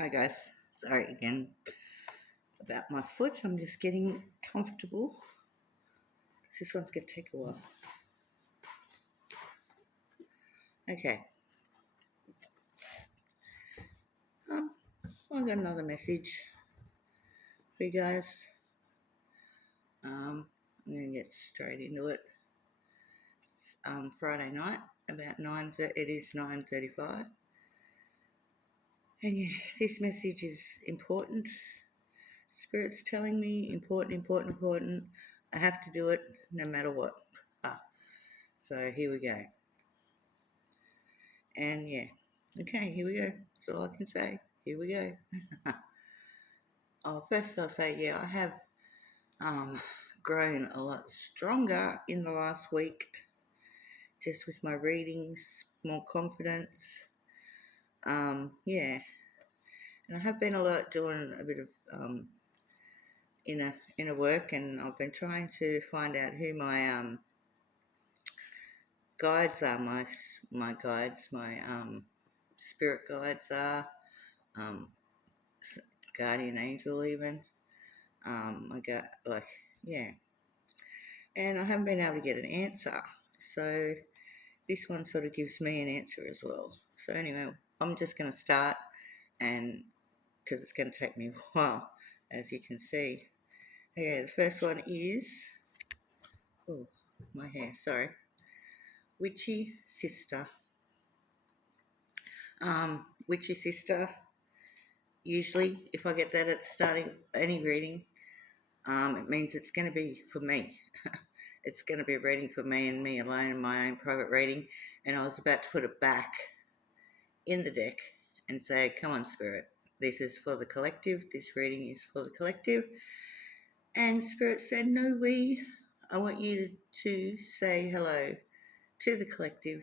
Hi guys, sorry again about my foot. I'm just getting comfortable. This one's going to take a while. Okay, um, I got another message for you guys. I'm going to get straight into it. It's Friday night, about 9. It is 9:35, and yeah, this message is important. Spirit's telling me important. I have to do it no matter what. So here we go. And yeah, okay, here we go. That's all I can say. Here we go. First I'll say, yeah, I have um, grown a lot stronger in the last week, just with my readings, more confidence. Yeah, and I have been a lot doing a bit of inner work, and I've been trying to find out who my guides are, my guides, my spirit guides are, um, guardian angel even. I got like yeah, and I haven't been able to get an answer. So this one sort of gives me an answer as well. So anyway, I'm just going to start, and because it's going to take me a while, as you can see. Okay, the first one is oh my hair, sorry, witchy sister. Witchy sister. Usually, if I get that at the starting of any reading, it means it's going to be for me. It's going to be a reading for me and me alone in my own private reading. And I was about to put it back in the deck and say, come on, Spirit, this is for the collective. This reading is for the collective. And Spirit said, no, I want you to say hello to the collective.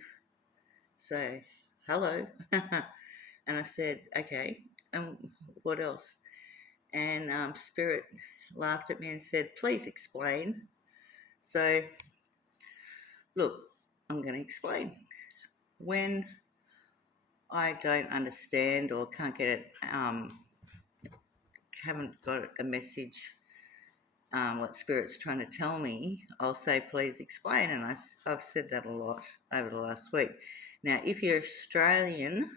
So, hello. And I said, okay, and what else? And Spirit laughed at me and said, please explain. So, look, I'm going to explain. When I don't understand or can't get it, haven't got a message, what Spirit's trying to tell me, I'll say, please explain. And I've said that a lot over the last week. Now, if you're Australian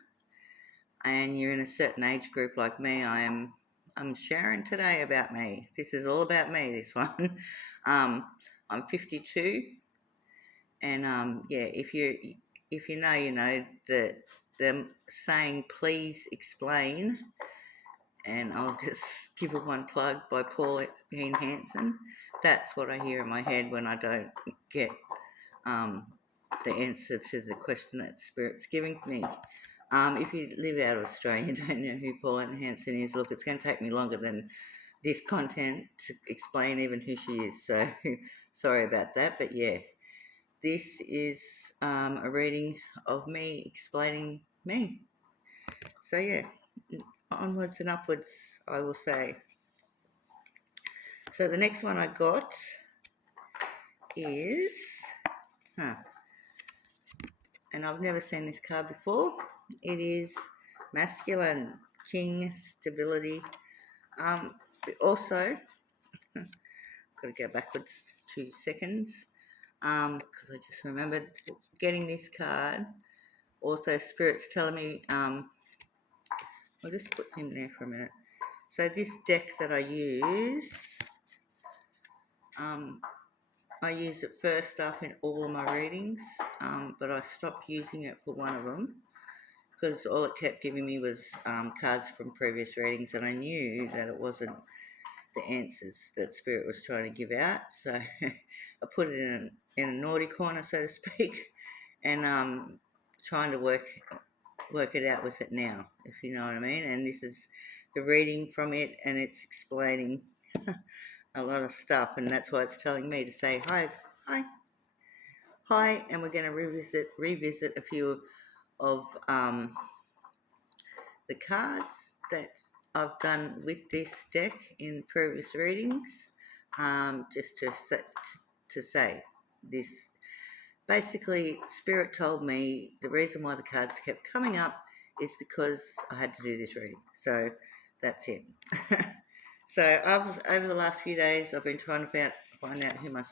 and you're in a certain age group like me, I'm sharing today about me. This is all about me, this one. I'm 52, and yeah, if you know, you know that the saying "please explain," and I'll just give it one plug by Pauline Hanson. That's what I hear in my head when I don't get um, the answer to the question that Spirit's giving me. If you live out of Australia and don't know who Pauline Hanson is, look, it's going to take me longer than this content to explain even who she is. So sorry about that, but yeah, this is a reading of me explaining me. So yeah, onwards and upwards, I will say. So the next one I got is, and I've never seen this card before. It is masculine, king, stability. Also, got to go backwards 2 seconds because I just remembered getting this card. Also, Spirit's telling me, I'll just put him there for a minute. So this deck that um, I use it first up in all of my readings, but I stopped using it for one of them because all it kept giving me was cards from previous readings, and I knew that it wasn't the answers that Spirit was trying to give out. So I put it in a naughty corner, so to speak, and trying to work it out with it now, if you know what I mean. And this is the reading from it, and it's explaining a lot of stuff, and that's why it's telling me to say hi, hi, and we're going to revisit a few of the cards that I've done with this deck in previous readings, just to say this. Basically, Spirit told me the reason why the cards kept coming up is because I had to do this reading. So that's it. So over the last few days, I've been trying to find out who my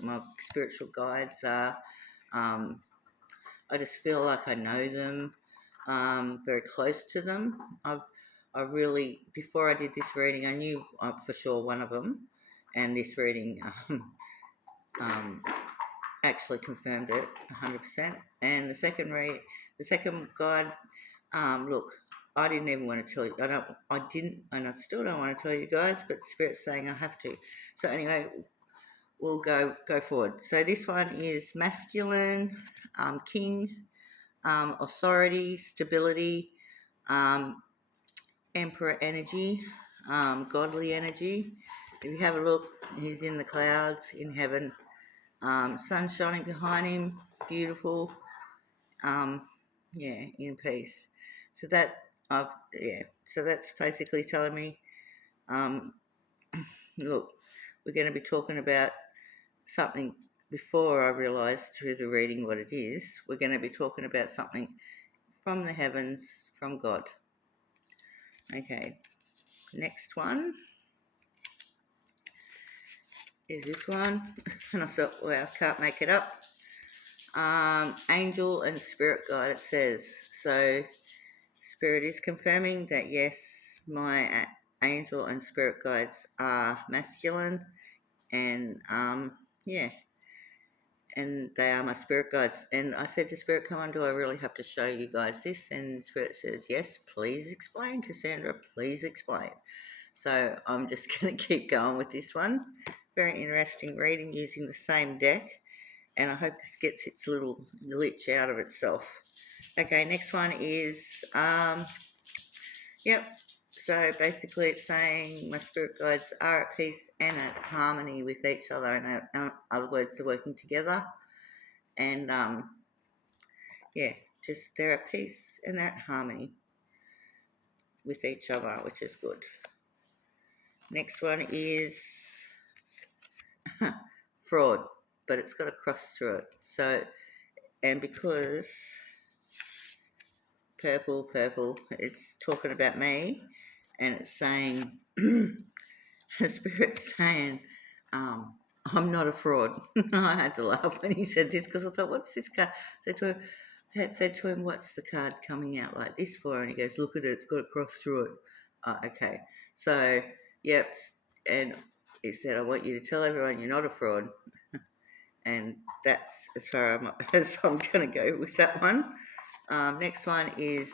my spiritual guides are. I just feel like I know them, very close to them. I really, before I did this reading, I knew for sure one of them, and this reading um, actually confirmed it 100%. And the second guide, look, I didn't even want to tell you. I didn't, and I still don't want to tell you guys. But Spirit's saying I have to. So anyway, we'll go forward. So this one is masculine, king, authority, stability, um, emperor energy, godly energy. If you have a look, he's in the clouds in heaven. Sun shining behind him, beautiful. Yeah, in peace. So so that's basically telling me, um, look, we're going to be talking about something. Before I realised through the reading what it is, we're going to be talking about something from the heavens, from God. Okay, next one is this one, and I thought, well, I can't make it up. Angel and spirit guide, it says. So Spirit is confirming that yes, my angel and spirit guides are masculine, and yeah, and they are my spirit guides. And I said to Spirit, come on, do I really have to show you guys this? And Spirit says, yes, please explain, Cassandra, please explain. So I'm just going to keep going with this one. Very interesting reading using the same deck, and I hope this gets its little glitch out of itself. Okay, next one is, yep, so basically it's saying my spirit guides are at peace and at harmony with each other, and in other words, they're working together, and yeah, just they're at peace and they're at harmony with each other, which is good. Next one is fraud, but it's got a cross through it. So, and because purple, it's talking about me, and it's saying, the Spirit's saying, I'm not a fraud. I had to laugh when he said this because I thought, what's this card? I said to him, what's the card coming out like this for? And he goes, look at it, it's got a cross through it. Okay. So, yep. And he said, I want you to tell everyone you're not a fraud. And that's as far as I'm going to go with that one. Next one is,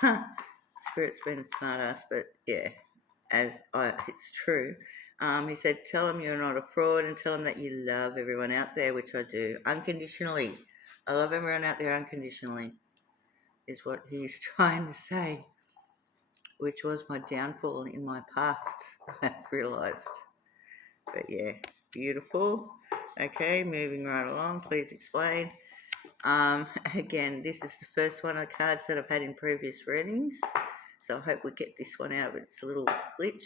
Spirit's been a smart ass, but yeah, it's true. He said, tell them you're not a fraud and tell them that you love everyone out there, which I do, unconditionally. I love everyone out there unconditionally, is what he's trying to say, which was my downfall in my past, I've realised. But yeah, beautiful. Okay, moving right along, please explain. Again, this is the first one of the cards that I've had in previous readings, so I hope we get this one out of its little glitch.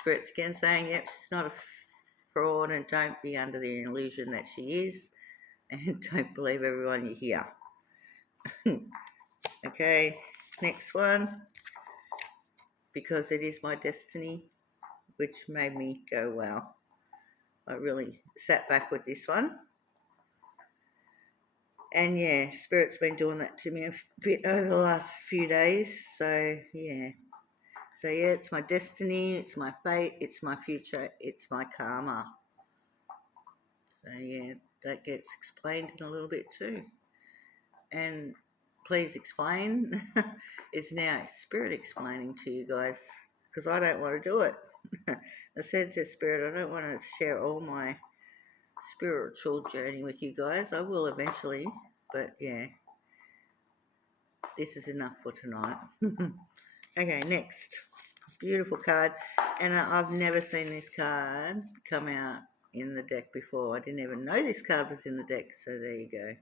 Spirit's again saying, yep, she's not a fraud, and don't be under the illusion that she is, and don't believe everyone you hear. Okay, next one, because it is my destiny, which made me go, wow. I really sat back with this one. And yeah, Spirit's been doing that to me a bit over the last few days, so yeah. So yeah, it's my destiny, it's my fate, it's my future, it's my karma. So yeah, that gets explained in a little bit too. And please explain is now Spirit explaining to you guys, because I don't want to do it. I said to Spirit, I don't want to share all my spiritual journey with you guys. I will eventually, but yeah, this is enough for tonight. Okay, next. Beautiful card. And I've never seen this card come out in the deck before. I didn't even know this card was in the deck, so there you go.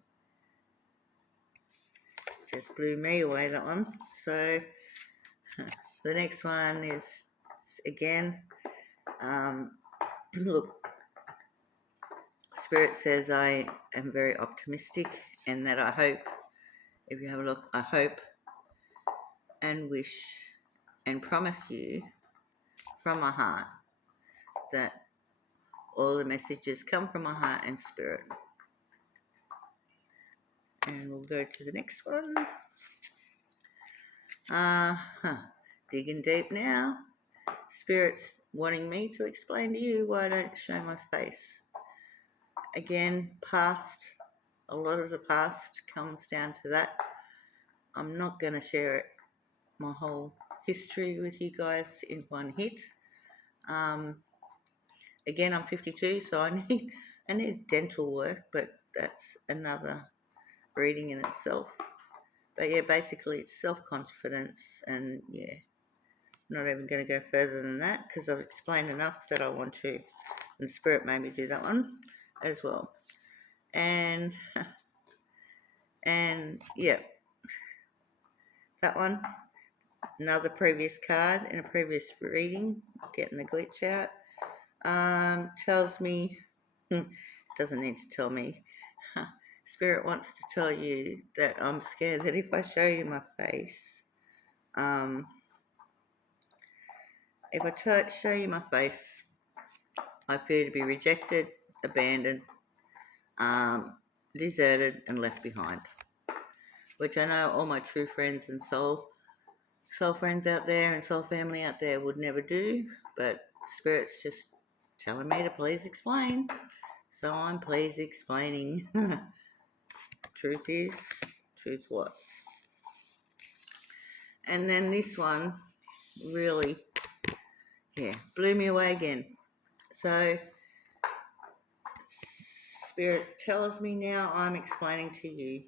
Just blew me away, that one. So the next one is, again, look, Spirit says I am very optimistic and that I hope if you have a look, I hope and wish and promise you from my heart that all the messages come from my heart and spirit. And we'll go to the next one. Digging deep now. Spirit's wanting me to explain to you why I don't show my face. Again, a lot of the past comes down to that. I'm not going to share it, my whole history with you guys in one hit. Again, I'm 52, so I need dental work, but that's another reading in itself. But yeah, basically it's self-confidence, and yeah, not even going to go further than that because I've explained enough that I want to, and Spirit made me do that one as well. And yeah, that one, another previous card in a previous reading, getting the glitch out, tells me, doesn't need to tell me, Spirit wants to tell you that I'm scared that if I show you my face, if I show you my face, I fear to be rejected, abandoned, deserted and left behind. Which I know all my true friends and soul friends out there and soul family out there would never do, but Spirit's just telling me to please explain. So I'm please explaining. Truth is, truth was. And then this one really, blew me away again. So Spirit tells me now I'm explaining to you.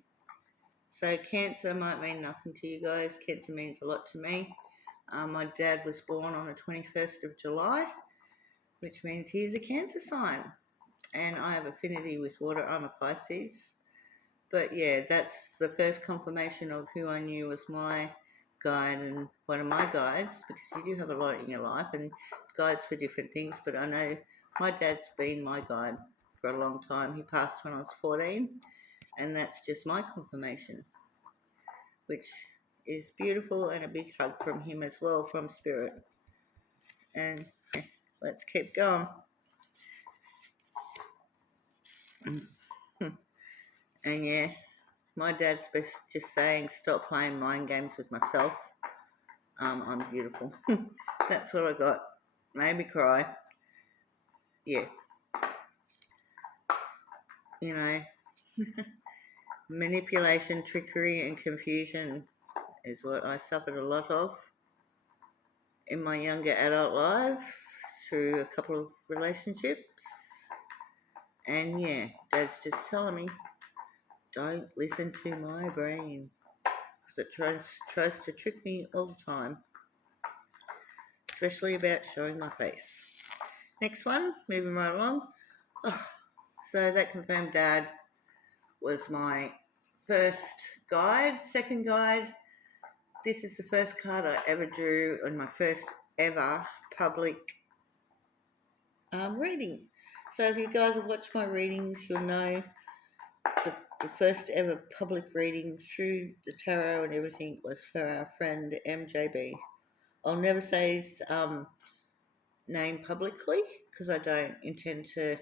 So Cancer might mean nothing to you guys. Cancer means a lot to me. My dad was born on the 21st of July, which means he's a Cancer sign. And I have affinity with water. I'm a Pisces. But yeah, that's the first confirmation of who I knew was my guide and one of my guides, because you do have a lot in your life and guides for different things. But I know my dad's been my guide for a long time. He passed when I was 14, and that's just my confirmation, which is beautiful, and a big hug from him as well, from Spirit. And let's keep going. And yeah, my dad's just saying, stop playing mind games with myself. I'm beautiful. That's what I got. Made me cry. Yeah. You know, manipulation, trickery and confusion is what I suffered a lot of in my younger adult life through a couple of relationships. And yeah, Dad's just telling me, don't listen to my brain, because it tries to trick me all the time, especially about showing my face. Next one, moving right along. So that confirmed Dad was my first guide, second guide. This is the first card I ever drew on my first ever public reading. So if you guys have watched my readings, you'll know the first ever public reading through the tarot and everything was for our friend MJB. I'll never say his name publicly because I don't intend to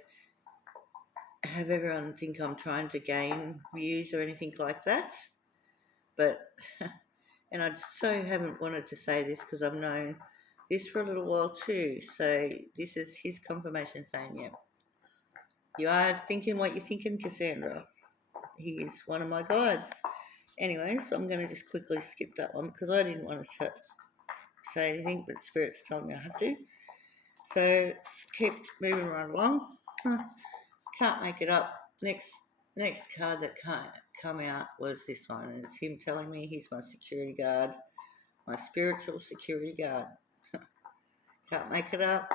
have everyone think I'm trying to gain views or anything like that. But, and I so haven't wanted to say this because I've known this for a little while too. So this is his confirmation saying, yeah, you are thinking what you're thinking, Cassandra. He is one of my guides. Anyway, so I'm going to just quickly skip that one because I didn't want to say anything, but Spirit's telling me I have to. So keep moving right along. Can't make it up. Next card that can't come out was this one, and it's him telling me he's my security guard, my spiritual security guard. Can't make it up.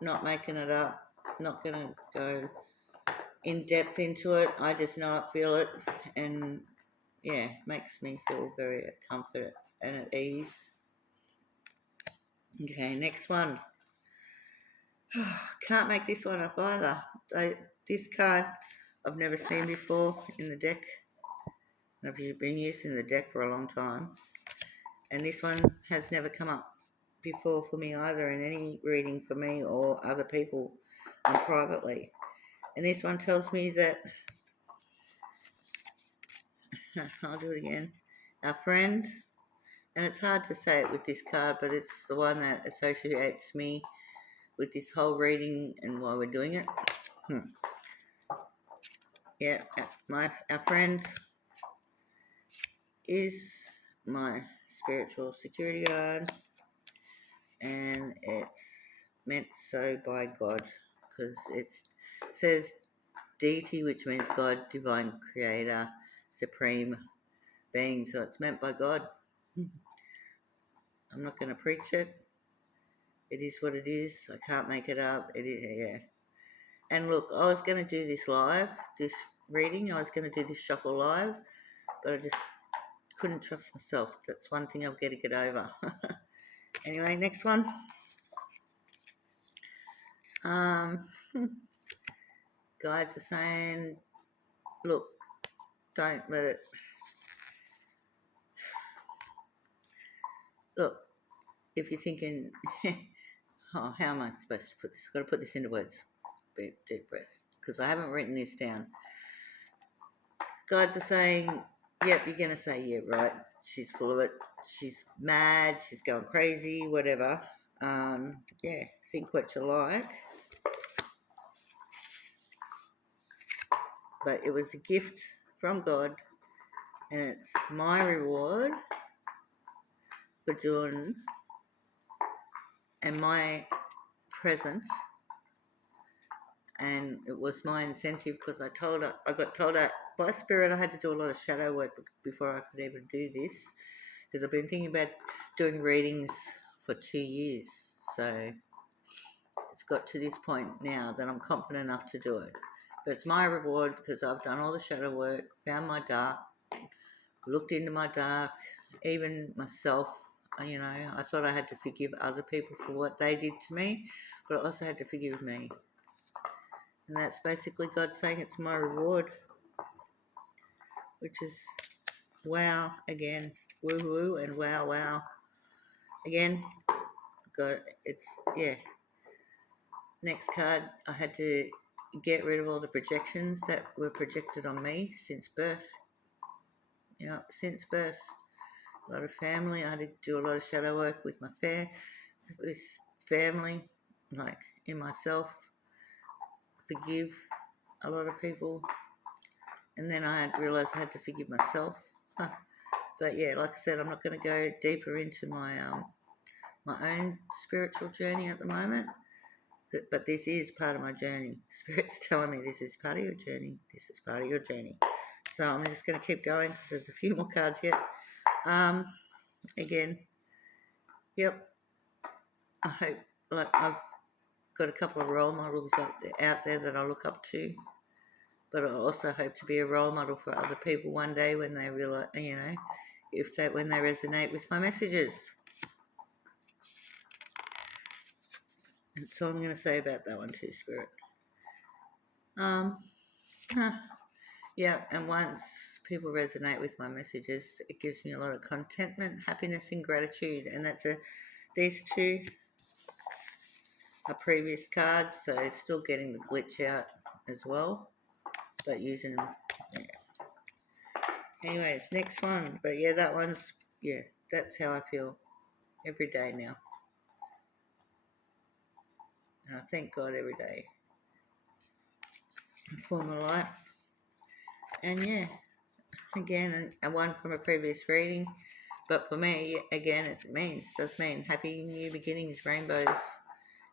Not making it up. Not going to go in depth into it. I just know I feel it, and yeah, makes me feel very at comfort and at ease. Okay, next one. Can't make this one up either. So this card I've never seen before in the deck. I've been using the deck for a long time, and this one has never come up before for me either in any reading for me or other people privately. And this one tells me that, I'll do it again, our friend, and it's hard to say it with this card, but it's the one that associates me with this whole reading and why we're doing it. Yeah, our friend is my spiritual security guard, and it's meant so by God, because it says deity, which means God, divine creator, supreme being, so it's meant by God. I'm not going to preach it. It is what it is. I can't make it up. It is, yeah. And look, I was going to do this live, this reading. I was going to do this shuffle live, but I just couldn't trust myself. That's one thing I've got to get over. Anyway, next one. Guides are saying, look, don't let it. Look, if you're thinking, oh, how am I supposed to put this? I've got to put this into words. Deep breath, because I haven't written this down. Guides are saying, yep, you're going to say, yeah, right, she's full of it. She's mad, she's going crazy, whatever. Yeah, think what you like. But it was a gift from God, and it's my reward for doing, and my present, and it was my incentive, because I got told by Spirit I had to do a lot of shadow work before I could even do this, because I've been thinking about doing readings for 2 years, so it's got to this point now that I'm confident enough to do it. But it's my reward because I've done all the shadow work, found my dark, looked into my dark, even myself. You know, I thought I had to forgive other people for what they did to me, but I also had to forgive me. And that's basically God saying it's my reward, which is wow again, woo woo and wow wow again. God, it's, yeah. Next card, I had to get rid of all the projections that were projected on me since birth. Yeah, since birth. A lot of family. I had to do a lot of shadow work with my with family, like in myself. Forgive a lot of people, and then I had realised I had to forgive myself. But yeah, like I said, I'm not going to go deeper into my own spiritual journey at the moment. But this is part of my journey. Spirit's telling me this is part of your journey. This is part of your journey. So I'm just going to keep going because there's a few more cards yet. Again, yep. I hope, like, I've got a couple of role models out there that I look up to. But I also hope to be a role model for other people one day when they realize, you know, when they resonate with my messages. That's all I'm going to say about that one too, Spirit. Yeah, and once people resonate with my messages, it gives me a lot of contentment, happiness, and gratitude. And these two are previous cards, so still getting the glitch out as well, but using them. Yeah. Anyways, next one. But yeah, that's how I feel every day now. And I thank God every day for my life. And yeah, again, a one from a previous reading. But for me, again, it does mean happy new beginnings, rainbows.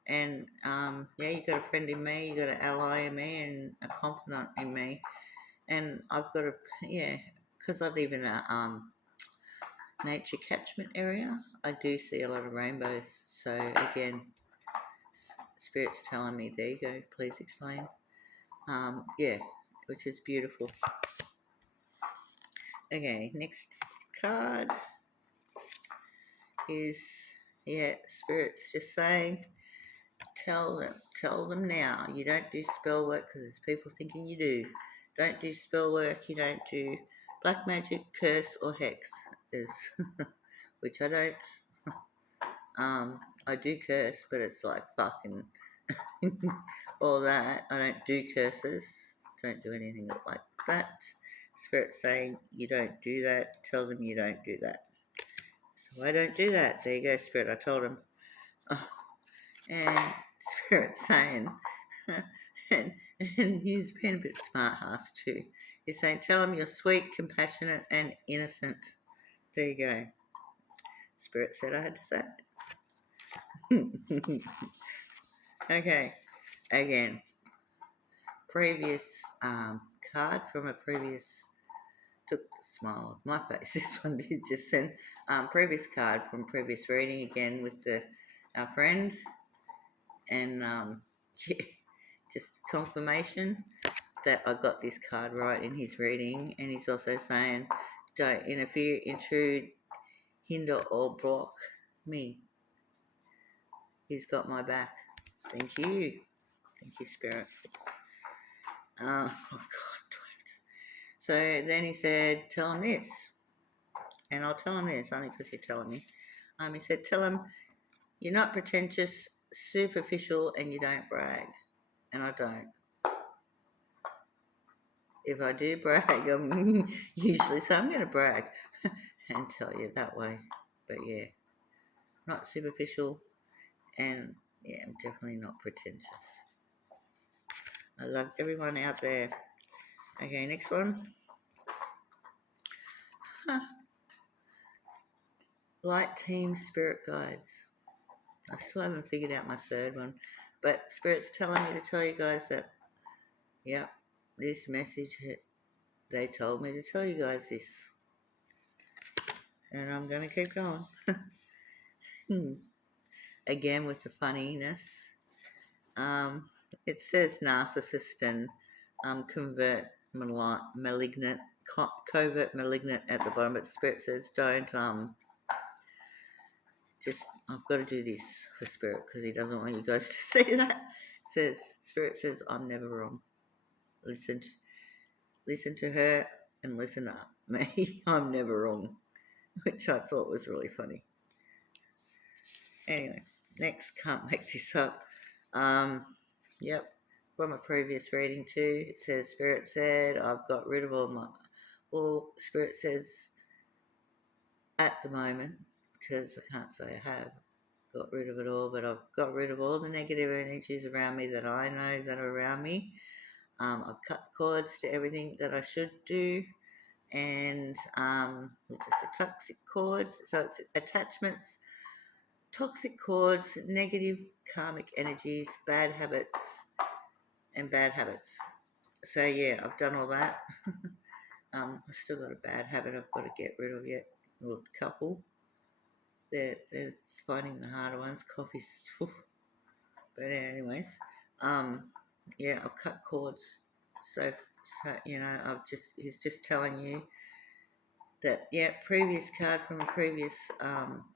And yeah, you got a friend in me, you got an ally in me, and a confidant in me. And I've got because I live in a nature catchment area, I do see a lot of rainbows. So again, Spirit's telling me, there you go, please explain. Yeah, which is beautiful. Okay, next card is, Spirit's just saying, tell them now, you don't do spell work because there's people thinking you do. Don't do spell work, you don't do black magic, curse, or hex is, which I don't. I do curse, but it's like fucking all that. I don't do curses. Don't do anything like that. Spirit's saying you don't do that. Tell them you don't do that. So I don't do that. There you go, Spirit. I told him. Oh, and Spirit's saying, and, and he's been a bit smart ass too. He's saying, tell him you're sweet, compassionate, and innocent. There you go. Spirit said I had to say it. Okay, again, previous card from a previous, took the smile off my face, this one did just send, previous card from previous reading, again with our friend, and yeah, just confirmation that I got this card right in his reading, and he's also saying, don't interfere, intrude, hinder, or block me. He's got my back. Thank you. Thank you, Spirit. Oh, God. So then he said, tell him this. And I'll tell him this, only because you're telling me. He said, tell him you're not pretentious, superficial, and you don't brag. And I don't. If I do brag, I'm usually, so I'm going to brag and tell you that way. But yeah, not superficial, and yeah, I'm definitely not pretentious. I love everyone out there. Okay, next one. Light Team Spirit Guides. I still haven't figured out my third one, but Spirit's telling me to tell you guys that, yeah, this message, they told me to tell you guys this, and I'm going to keep going. Again with the funniness. It says narcissist and convert malignant, covert malignant at the bottom, but Spirit says don't, just, I've got to do this for Spirit because he doesn't want you guys to see that. Spirit says I'm never wrong. Listen to her and listen to me. I'm never wrong, which I thought was really funny. Anyway, next, can't make this up. Yep, from a previous reading too, it says, Spirit said, I've got rid of all my, well, Spirit says, at the moment, because I can't say I have got rid of it all, but I've got rid of all the negative energies around me that I know that are around me. I've cut cords to everything that I should do, and which is the toxic cords, so it's attachments, toxic cords, negative karmic energies, bad habits, and bad habits. So yeah, I've done all that. I've still got a bad habit I've got to get rid of yet, or a couple. They're finding the harder ones. Coffee's, whew. But anyways, yeah, I've cut cords. So you know, he's just telling you that, yeah, previous card from a previous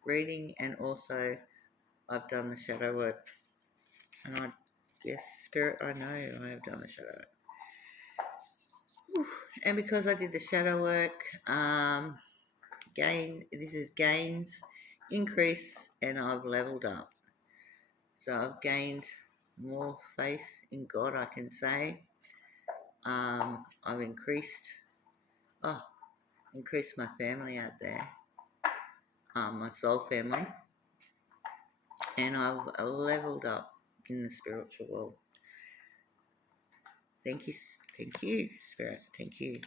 reading, and also I've done the shadow work. And I guess, Spirit, I know I have done the shadow work. Whew. And because I did the shadow work, this is gains, increase, and I've leveled up. So I've gained more faith in God, I can say. I've increased my family out there, my soul family, and I've leveled up in the spiritual world. Thank you, Spirit, thank you.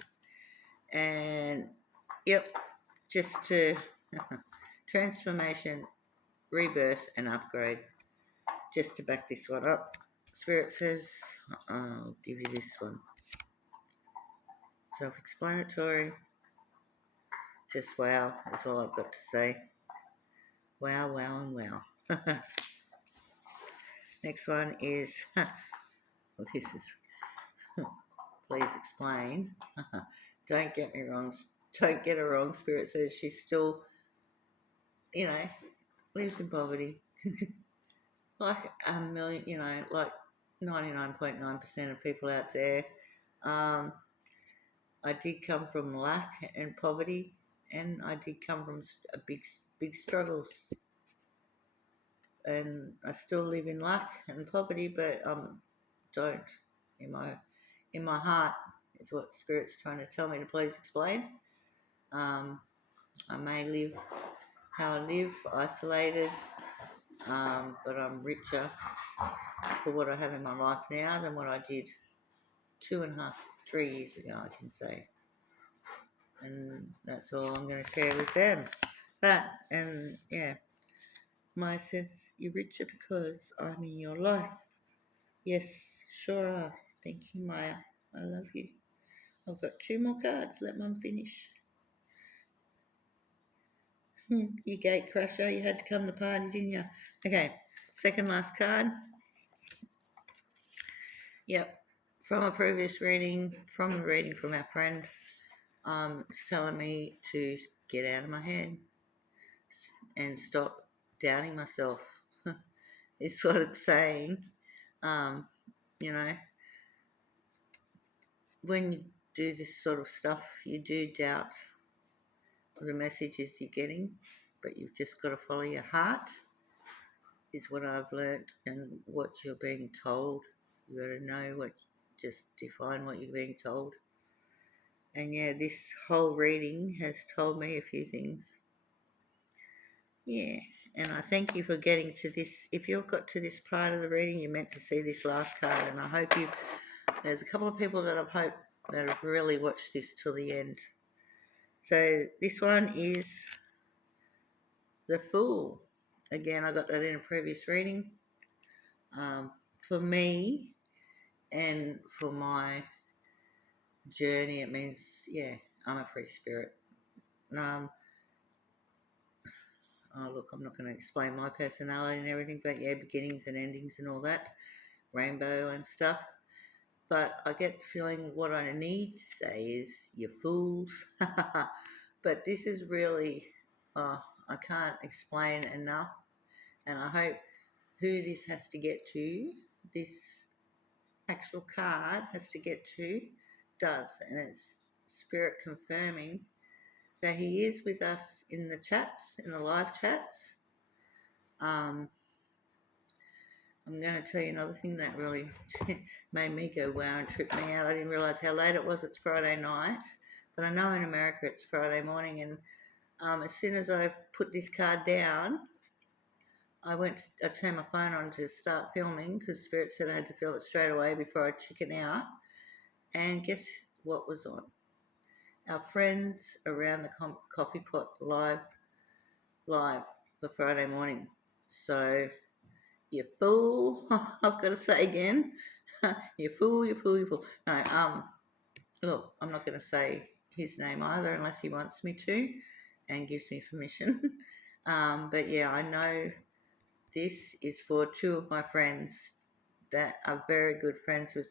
And yep, just to transformation, rebirth, and upgrade. Just to back this one up, Spirit says, I'll give you this one. Self-explanatory. Just wow, that's all I've got to say. Wow, wow, and wow. Next one is, well, this is, please explain. Don't get me wrong, don't get her wrong, Spirit says she's still, you know, lives in poverty. Like a million, you know, like 99.9% of people out there. I did come from lack and poverty, and I did come from a big struggles, and I still live in lack and poverty, but don't in my heart is what Spirit's trying to tell me to please explain. Um, I may live how I live, isolated, but I'm richer for what I have in my life now than what I did 2.5, 3 years ago, I can say. And that's all I'm going to share with them. That, and yeah, Maya says, you're richer because I'm in your life. Yes, sure are. Thank you, Maya. I love you. I've got 2 more cards. Let Mum finish. You gate crusher. You had to come to the party, didn't you? Okay, second last card. Yep, from a previous reading, from the reading from our friend, it's telling me to get out of my head and stop doubting myself. Is what it's saying. You know, when you do this sort of stuff, you do doubt the messages you're getting, but you've just got to follow your heart, is what I've learnt, and what you're being told. You got to know what, just define what you're being told. And yeah, this whole reading has told me a few things. Yeah, and I thank you for getting to this. If you've got to this part of the reading, you're meant to see this last card, and I hope you. There's a couple of people that I've hoped that have really watched this till the end. So this one is the Fool. Again, I got that in a previous reading. For me and for my journey, it means, yeah, I'm a free spirit. Oh, look, I'm not going to explain my personality and everything, but yeah, beginnings and endings and all that, rainbow and stuff. But I get the feeling what I need to say is, you fools. But this is really, I can't explain enough. And I hope who this has to get to, this actual card has to get to, does. And it's Spirit confirming that he is with us in the chats, in the live chats. I'm going to tell you another thing that really made me go wow and tripped me out. I didn't realise how late it was. It's Friday night, but I know in America it's Friday morning, and as soon as I put this card down, I turned my phone on to start filming, because Spirit said I had to film it straight away before I chicken out. And guess what was on? Our friends around the coffee pot live for Friday morning. So, you fool! I've got to say again, you fool, you fool, you fool. No, look, I'm not going to say his name either unless he wants me to, and gives me permission. But yeah, I know this is for 2 of my friends that are very good friends with,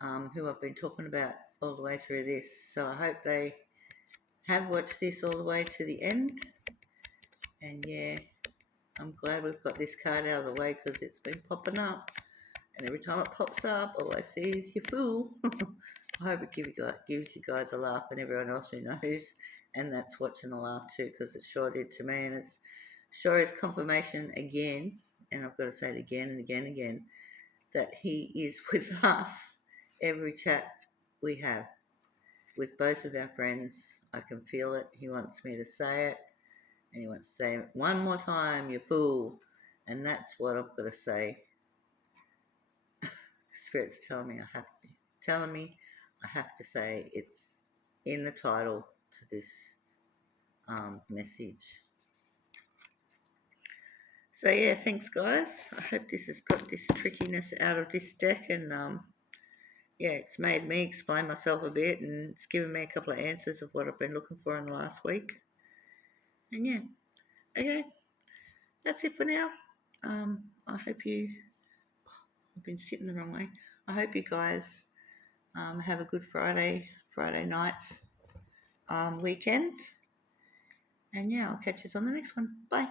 who I've been talking about all the way through this. So I hope they have watched this all the way to the end. And yeah, I'm glad we've got this card out of the way, because it's been popping up. And every time it pops up, all I see is you fool. I hope it gives you guys a laugh, and everyone else who knows and that's watching a laugh too, because it sure did to me. And it's sure is confirmation again, and I've got to say it again and again and again, that he is with us every chat we have with both of our friends. I can feel it. He wants me to say it, and he wants to say it one more time, you fool. And that's what I've got to say. Spirit's telling me I have to say it's in the title to this message. So yeah, thanks guys. I hope this has got this trickiness out of this deck, and yeah, it's made me explain myself a bit, and it's given me a couple of answers of what I've been looking for in the last week. And yeah, okay, that's it for now. I hope you, I've been sitting the wrong way. I hope you guys have a good Friday night weekend. And yeah, I'll catch you on the next one. Bye.